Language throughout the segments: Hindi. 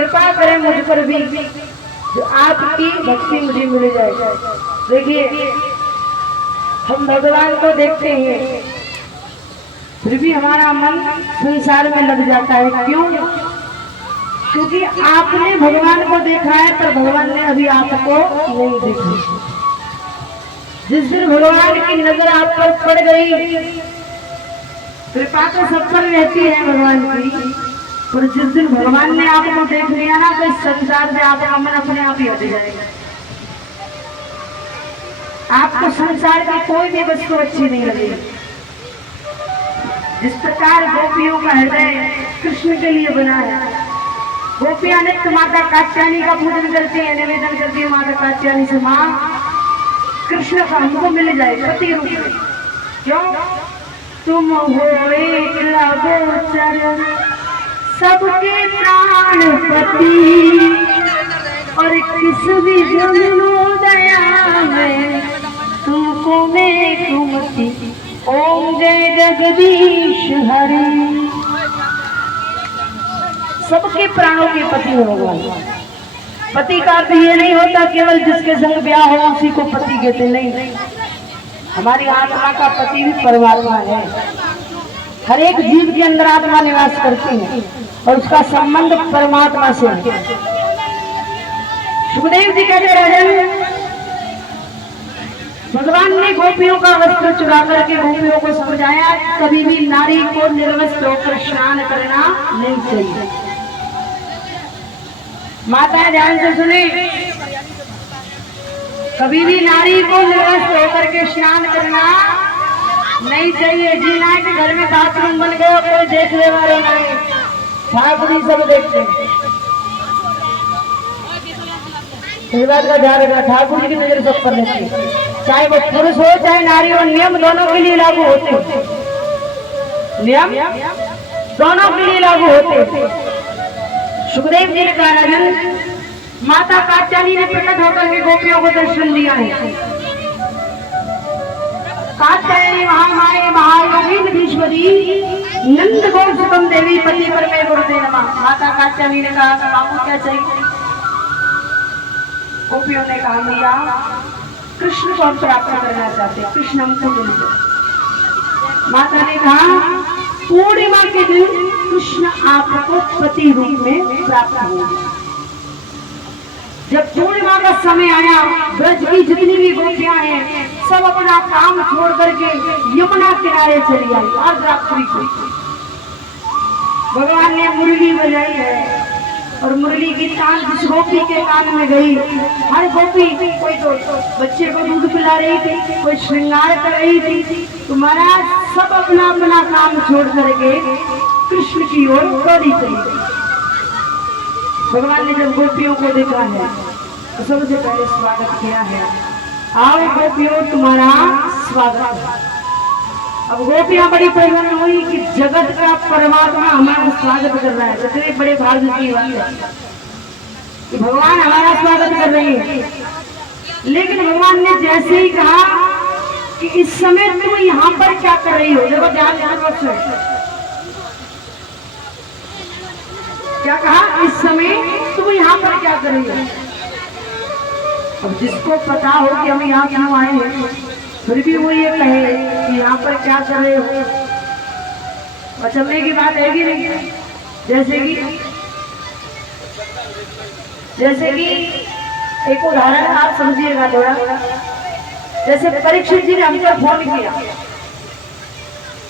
कृपा करें मुझ पर भी, जो आपकी भक्ति मुझे मिल जाए। देखिए हम भगवान को देखते हैं, फिर भी हमारा मन संसार में लग जाता है। क्यों? क्योंकि आपने भगवान को देखा है पर भगवान ने अभी आपको नहीं देखा। जिस दिन भगवान की नजर आप पर पड़ गई, कृपा तो सब पर रहती है भगवान की, पर जिस दिन भगवान ने आपको देख लिया ना, तो इस संसार से आपका मन अपने आप ही हट जाएगा। आपको संसार की कोई भी वस्तु अच्छी नहीं लगेगी। जिस प्रकार गोपियों का हृदय कृष्ण के लिए बना है, गोपियां नित्य माता कात्यायनी का पूजन करती है, निवेदन करती है माता कात्यायनी से, माँ कृष्ण का हमको मिल जाए पति रूप में। क्यों? तुम हो एक गोचर सबके प्राण पति, और किस भी जन्मो दया में तुमको मैं सुमति। ओम जय जगदीश हरि। सबके प्राणों के पति हो भगवान। पति का अर्थ ये नहीं होता केवल जिसके संग ब्याह हो उसी को पति कहते, नहीं। हमारी आत्मा का पति भी परमात्मा है। हर एक जीव के अंदर आत्मा निवास करती है और उसका संबंध परमात्मा से है। सुखदेव जी कहते राजन, भगवान ने गोपियों का वस्त्र चुरा करके गोपियों को समझाया, कभी भी नारी को निर्वस्त्र होकर स्नान करना नहीं चाहिए। माता ध्यान से सुने, कभी भी नारी को निर्वस्त्र होकर के स्नान करना नहीं चाहिए। जी ना कि घर में बाथरूम बन गया, कोई देखने वाले नहीं, ठाकुर ही सब देखते हैं। इस बात का ध्यान रखना, ठाकुर जी की नजर सब पर रहती है, चाहे वो पुरुष हो चाहे नारी हो। नियम दोनों के लिए लागू होते हैं, नियम दोनों के लिए लागू होते हैं। सुखदेव जी ने कहा राजन, माता कात्यायनी ने प्रकट होकर के गोपियों को दर्शन दिया है। कात्यायनी महामाये महायोगी नदीश्वरी नंद गोसुतम देवी पति परमे गुरुदेव नमः। माता कात्यायनी ने कहा बाबू क्या चाहिए? गोपियों ने कहा मैया कृष्ण को हम प्राप्त करना चाहते, कृष्ण हमको मिल जाए। माता ने कहा पूर्णिमा के दिन कृष्ण आपको पति रूप में प्राप्त होंगे। जब पूर्णिमा का समय आया, ब्रज की जितनी भी गोपियां हैं सब अपना काम छोड़ करके यमुना किनारे चली आई। अर्धरात्रि को भगवान ने मुरली बजाई है और मुरली की तान जिस गोपी के कान में गई, हर गोपी कोई तो बच्चे को दूध पिला रही थी, कोई श्रृंगार कर रही थी, तो महाराज सब अपना अपना काम छोड़ करके कृष्ण की ओर दौड़ी चली गई। भगवान ने जब गोपियों को देखा है तो सबसे पहले स्वागत किया है, आओ गोपियों तुम्हारा स्वागत है। अब गोपियां बड़ी प्रसन्न हुई कि जगत का परमात्मा हमारा स्वागत कर रहा है। कितने बड़े भाग्य की बात है कि भगवान हमारा स्वागत कर रहे हैं। लेकिन भगवान ने जैसे ही कहा कि इस समय तुम यहाँ पर क्या कर रही हो, देखो ध्यान से क्या कहा, इस समय तुम यहाँ पर क्या कर रही हो। अब जिसको पता हो कि हम यहाँ क्यों आए हैं, फिर भी वो ये कहे कि यहाँ पर क्या कर रहे हो, अचंभे की बात है कि नहीं। जैसे कि एक उदाहरण आप समझिएगा थोड़ा। जैसे परीक्षित जी ने हमको फोन किया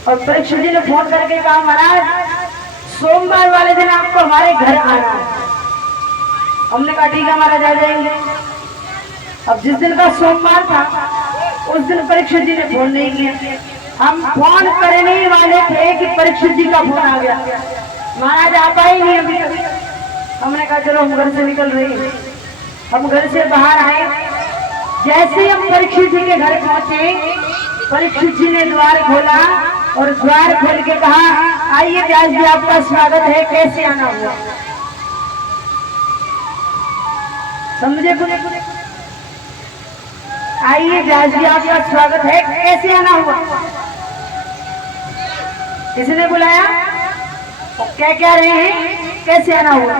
और परीक्षित जी ने फोन करके कहा महाराज सोमवार वाले दिन आपको हमारे घर आना है। हमने कहा ठीक है महाराज आ जाएंगे। अब जिस दिन का सोमवार था उस दिन परीक्षित जी ने फोन नहीं किया। हम फोन करने वाले थे कि परीक्षित जी का फोन आ गया, महाराज आप आए नहीं अभी तक। हमने कहा चलो हम घर से निकल रहे हैं। हम घर से बाहर आए, जैसे हम परीक्षित जी के घर पहुंचे, परीक्षित जी ने द्वार खोला और द्वार खोल के कहा आइए व्यास जी आपका स्वागत है, कैसे आना हुआ। समझे? आइए व्यास जी आपका स्वागत है, कैसे आना हुआ। किसने बुलाया? क्या कह रहे हैं कैसे आना हुआ?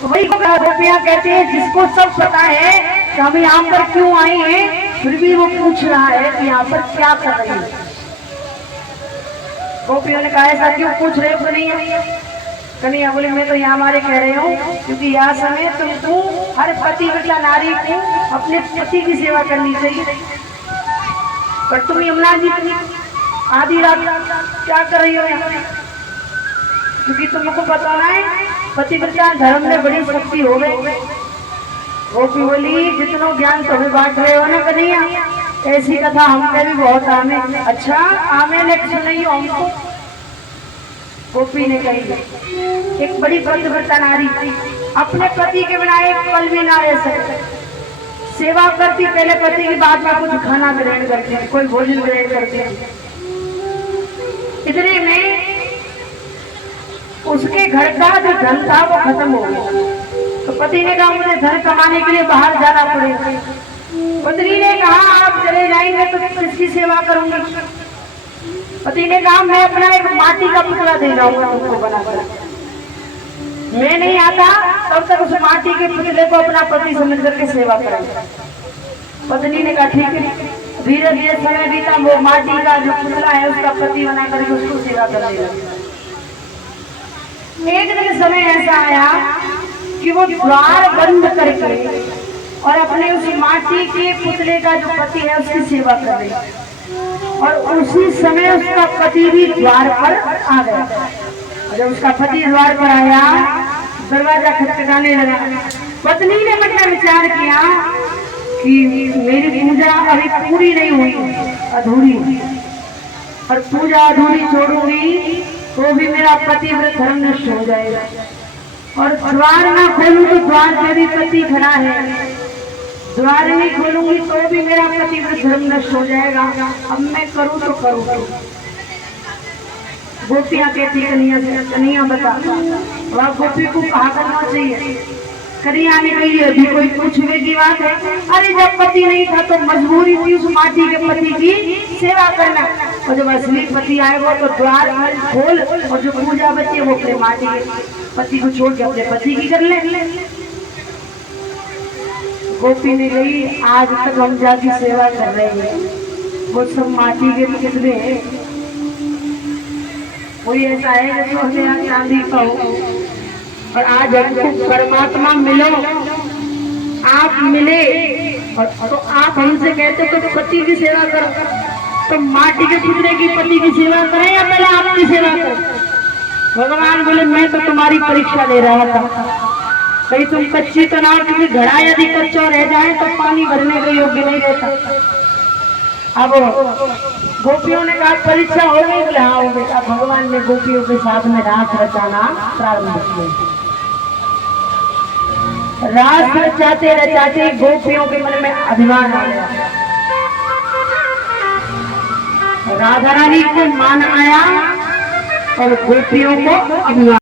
तो वही गोपियां कहते हैं जिसको सब पता है कि हम यहाँ पर क्यों आए हैं, फिर भी वो पूछ रहा है कि यहाँ पर क्या कर रही है। गोपियों ने कहा ऐसा क्यों पूछ रहे हो कन्हैया? कन्हैया बोले मैं तो यहाँ हमारे कह रही हूँ क्योंकि यह समय तुमको हर पतिव्रता नारी को अपने पति की सेवा करनी चाहिए, पर तुम यमुना जी आधी रात क्या कर रही हो यहाँ? क्योंकि तुमको पता ना है पतिव्रता धर्म में बड़ी शक्ति हो गई। गोपी बोली जितना ज्ञान तुम्हें बांट रहे हो ना कन्हैया, ऐसी कथा हमने भी बहुत आमे। अच्छा आमे ने सुनाई हमको? गोपी ने कही एक बड़ी पतिव्रता नारी अपने पति के बिना एक पल भी ना रह सकती, सेवा करती, पहले पति की बाद में कुछ खाना ग्रहण करती, कोई भोजन ग्रहण करती। इतने में उसके घर का जो धन था वो खत्म हो गया। तो पति ने कहा मुझे धन कमाने के लिए बाहर जाना पड़ेगा। पत्नी ने कहा आप चले जाएंगे तो किसकी सेवा करूंगी? पति ने कहा मैं अपना एक माटी का पुतला दे जाऊंगा तुमको बनाकर, मैं नहीं आता तब तक उस माटी के पुतले को अपना पति समझ करके सेवा करेंगे। पत्नी ने कहा ठीक है। धीरे धीरे समय बीता, वो माटी का जो पुतला है उसका पति बना करके उसको सेवा करने लगा। एक दिन समय ऐसा आया कि वो द्वार बंद करके और अपने उस माटी के पुतले का जो पति है उसकी सेवा कर रही, और उसी समय उसका पति भी द्वार पर आ गया। जब उसका पति द्वार पर आया, दरवाजा खटखटाने लगा। पत्नी ने मतलब विचार किया कि मेरी पूजा अभी पूरी नहीं हुई, अधूरी, और पूजा अधूरी छोड़ूंगी तो भी मेरा पतिव्रत धर्म नष्ट हो जाएगा, और द्वार ना खोलूं तो द्वार पे भी पति खड़ा है, द्वार नहीं खोलूंगी तो भी मेरा पतिव्रत धर्म नष्ट हो जाएगा। अब मैं करूं तो करूं। गोपियां कहती कन्हैया बता, वह गोपी को कहा करना चाहिए? कन्हैया ने कही अभी कोई पूछने की बात है? अरे जब पति नहीं था तो मजबूरी थी उस माटी के पति की सेवा करना, और जब असली पति आएगा तो द्वार खोल, और जो पूजा बची है वो अपने माटी के पति को छोड़ के अपने पति की कर ले। गोपी ने कही आज तक हम जाकी सेवा कर रहे हैं, वो सब माटी के पुतले हैं। कोई ऐसा है जैसे हमें यहाँ चांदी का हो, और आज हमको परमात्मा मिलो, आप मिले, और तो आप हमसे कहते तो पति की सेवा करो, तो माटी के पुतले की पति की सेवा करें या पहले आपकी सेवा करें? भगवान बोले मैं तो तुम्हारी परीक्षा ले रहा था, कहीं तुम कच्ची तो ना, क्योंकि घड़ा यदि कच्चा रह जाए तो पानी भरने के योग्य नहीं रहता। अब गोपियों ने कहा परीक्षा हो गई? बोले हाँ हो गई। अब भगवान ने गोपियों के साथ में रास रचाना प्रारंभ किया। रास रचाते रचाते गोपियों के मन में अभिमान आ गया, राधा रानी को मान आया और गोपियों को अभिमान।